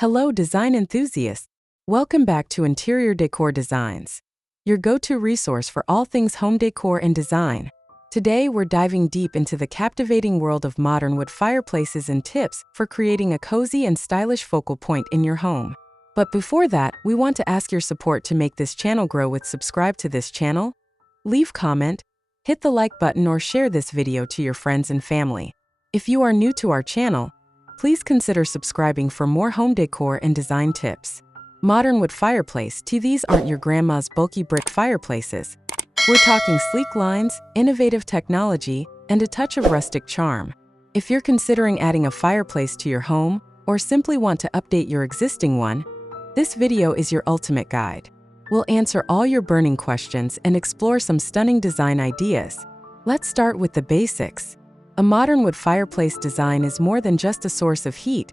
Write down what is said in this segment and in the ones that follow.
Hello, design enthusiasts. Welcome back to Interior Decor Designs, your go-to resource for all things home decor and design. Today, we're diving deep into the captivating world of modern wood fireplaces and tips for creating a cozy and stylish focal point in your home. But before that, we want to ask your support to make this channel grow. Subscribe to this channel, leave comment, hit the like button, or share this video to your friends and family. If you are new to our channel, please consider subscribing for more home decor and design tips. Modern wood fireplace. These aren't your grandma's bulky brick fireplaces. We're talking sleek lines, innovative technology, and a touch of rustic charm. If you're considering adding a fireplace to your home, or simply want to update your existing one, this video is your ultimate guide. We'll answer all your burning questions and explore some stunning design ideas. Let's start with the basics. A modern wood fireplace design is more than just a source of heat.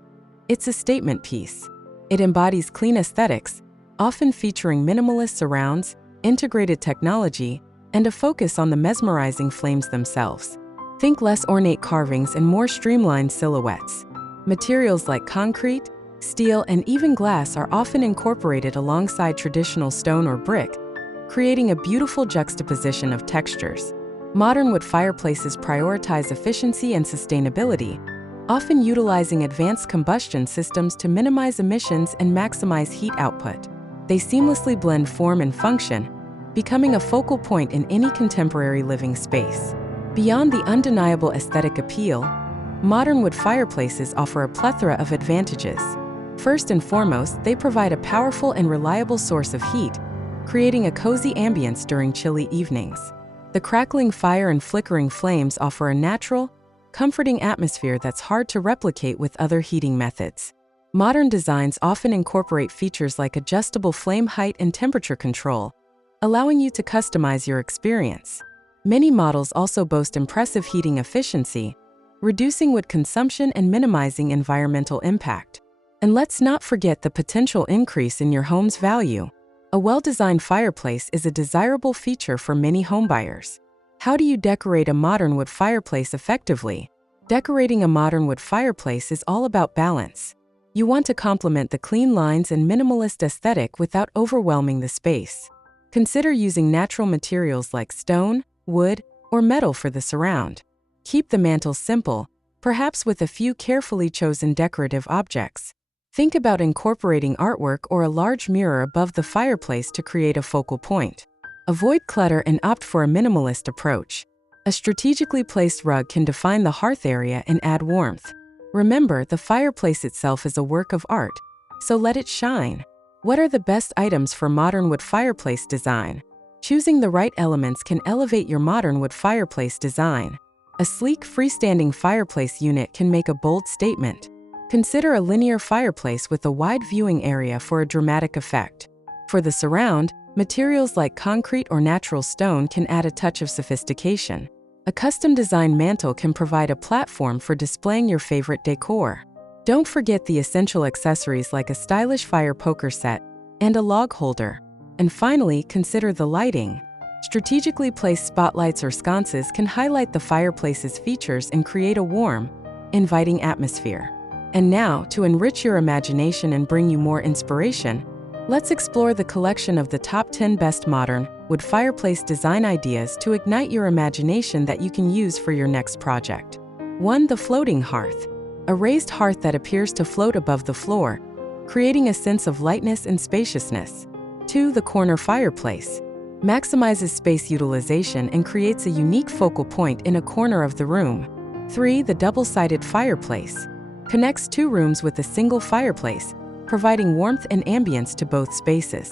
It's a statement piece. It embodies clean aesthetics, often featuring minimalist surrounds, integrated technology, and a focus on the mesmerizing flames themselves. Think less ornate carvings and more streamlined silhouettes. Materials like concrete, steel, and even glass are often incorporated alongside traditional stone or brick, creating a beautiful juxtaposition of textures. Modern wood fireplaces prioritize efficiency and sustainability, often utilizing advanced combustion systems to minimize emissions and maximize heat output. They seamlessly blend form and function, becoming a focal point in any contemporary living space. Beyond the undeniable aesthetic appeal, modern wood fireplaces offer a plethora of advantages. First and foremost, they provide a powerful and reliable source of heat, creating a cozy ambience during chilly evenings. The crackling fire and flickering flames offer a natural, comforting atmosphere that's hard to replicate with other heating methods. Modern designs often incorporate features like adjustable flame height and temperature control, allowing you to customize your experience. Many models also boast impressive heating efficiency, reducing wood consumption and minimizing environmental impact. And let's not forget the potential increase in your home's value. A well-designed fireplace is a desirable feature for many homebuyers. How do you decorate a modern wood fireplace effectively? Decorating a modern wood fireplace is all about balance. You want to complement the clean lines and minimalist aesthetic without overwhelming the space. Consider using natural materials like stone, wood, or metal for the surround. Keep the mantel simple, perhaps with a few carefully chosen decorative objects. Think about incorporating artwork or a large mirror above the fireplace to create a focal point. Avoid clutter and opt for a minimalist approach. A strategically placed rug can define the hearth area and add warmth. Remember, the fireplace itself is a work of art, so let it shine. What are the best items for modern wood fireplace design? Choosing the right elements can elevate your modern wood fireplace design. A sleek freestanding fireplace unit can make a bold statement. Consider a linear fireplace with a wide viewing area for a dramatic effect. For the surround, materials like concrete or natural stone can add a touch of sophistication. A custom-designed mantel can provide a platform for displaying your favorite decor. Don't forget the essential accessories like a stylish fire poker set and a log holder. And finally, consider the lighting. Strategically placed spotlights or sconces can highlight the fireplace's features and create a warm, inviting atmosphere. And now, to enrich your imagination and bring you more inspiration, let's explore the collection of the top 10 best modern wood fireplace design ideas to ignite your imagination that you can use for your next project. 1. The floating hearth. A raised hearth that appears to float above the floor, creating a sense of lightness and spaciousness. 2. The corner fireplace. Maximizes space utilization and creates a unique focal point in a corner of the room. 3. The double-sided fireplace. Connects two rooms with a single fireplace, providing warmth and ambience to both spaces.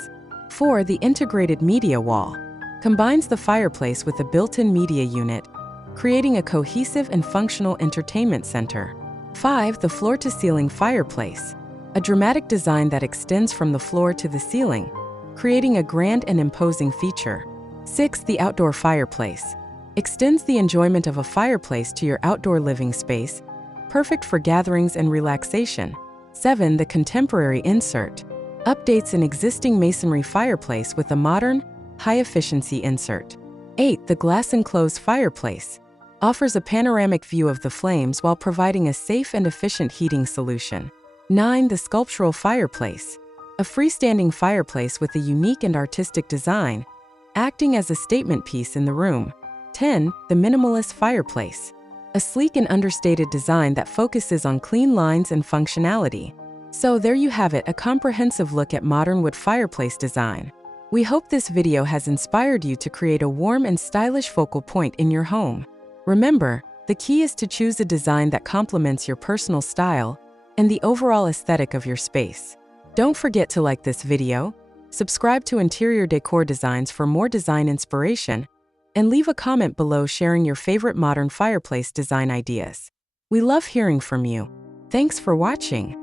4. The integrated media wall. Combines the fireplace with a built-in media unit, creating a cohesive and functional entertainment center. 5. The floor-to-ceiling fireplace. A dramatic design that extends from the floor to the ceiling, creating a grand and imposing feature. 6. The outdoor fireplace. Extends the enjoyment of a fireplace to your outdoor living space, perfect for gatherings and relaxation. 7. The contemporary insert. Updates an existing masonry fireplace with a modern, high-efficiency insert. 8. The glass-enclosed fireplace. Offers a panoramic view of the flames while providing a safe and efficient heating solution. 9. The sculptural fireplace. A freestanding fireplace with a unique and artistic design, acting as a statement piece in the room. 10. The minimalist fireplace. A sleek and understated design that focuses on clean lines and functionality. So there you have it, a comprehensive look at modern wood fireplace design. We hope this video has inspired you to create a warm and stylish focal point in your home. Remember, the key is to choose a design that complements your personal style and the overall aesthetic of your space. Don't forget to like this video, subscribe to Interior Decor Designs for more design inspiration, and leave a comment below sharing your favorite modern fireplace design ideas. We love hearing from you. Thanks for watching.